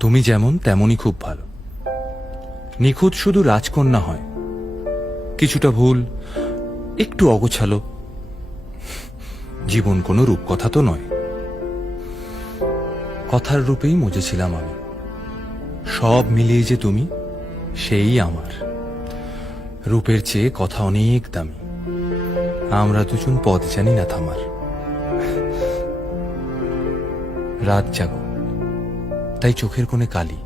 তুমি যেমন তেমনই খুব ভালো। নিখুঁত শুধু রাজকন্যা হয়, কিছুটা ভুল, একটু অগোছালো। জীবন কোনো রূপকথা তো নয়। কথার রূপেই মজেছিলাম আমি। সব মিলিয়ে যে তুমি, সেই আমার। রূপের চেয়ে কথা অনেক দামি। আমরা দুজন পথ জানি না থামার। রাত জাগো, তাই চোখের কোণে কালি।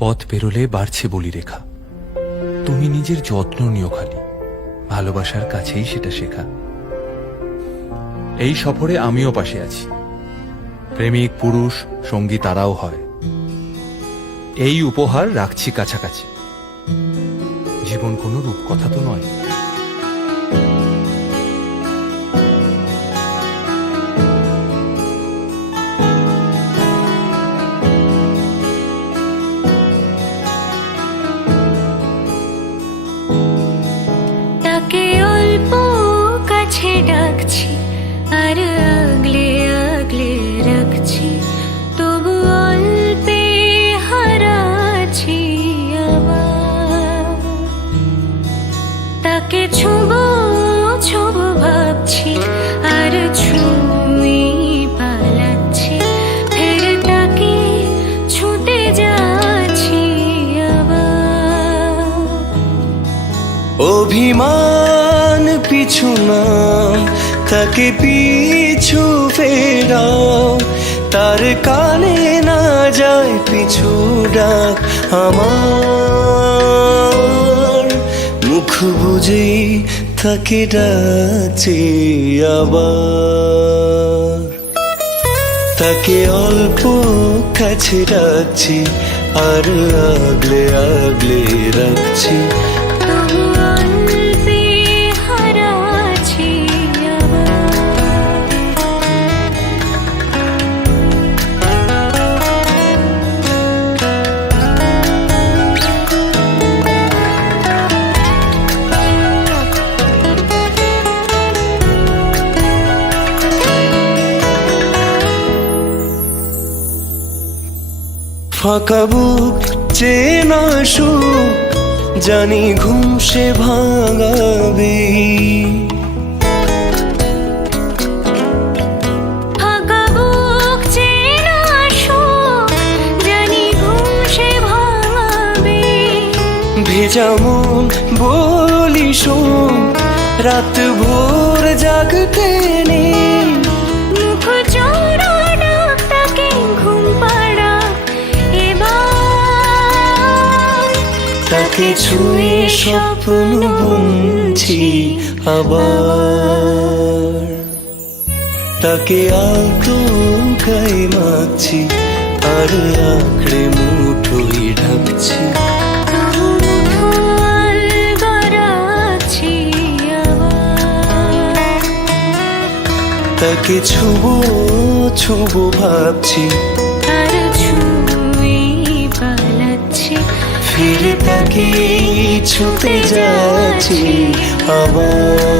পথ পেরোলে বাড়ছে বলি রেখা। তুমি নিজের যত্ন নিও খালি, ভালোবাসার কাছেই সেটা শেখা। এই সফরে আমিও পাশে আছি। প্রেমিক পুরুষ সঙ্গী তারাও হয়। এই উপহার রাখছি কাছাকাছি। জীবন কোনো রূপকথা তো নয়। তাকে অল্প কাছে ডাকছি, আর আগলে আগলে রাখছি, তবু অল্পে হারাচ্ছি আবার। তাকে ছুবো ছুবো ভাবছি, আর ছুঁই পালাচ্ছি, ফের তাকে ছুঁতে যাচ্ছি আবার। অভিমান পিছু নাও, তাকে পিছু ফেরাও, তার কানে না যায় পিছু ডাক আমার। মুখ বুঝেই তাকে ডাকছি আবার। তাকে অল্প কাছে রাখছি, আর আগলে আগলে রাখছি, তবু অল্পে হারাচ্ছি আবার। ফাঁকা বুক চেনা সুখ, জানি ঘুম সে ভাঙাবে। ফাঁকা বুক চেনা সুখ, জানি ঘুম সে ভাঙাবে। ভেজা মন বলি শোন, রাত ভোর জাগতে নেই। মুখ চোরা ডাক তাকে ঘুম পাড়া এবার। তাকে ছুঁয়ে স্বপ্ন বুনছি আবার। তাকে আলতো গায়ে মাখছি, আর আঁকড়ে মুঠোই ঢাকছি, তবু মুঠো গড়াচ্ছি আবার। তাকে ছুবো ছুবো ভাবছি, আর ছুঁই পালাচ্ছি, ফিরে তাকে ছুতে যাচ্ছি আবার।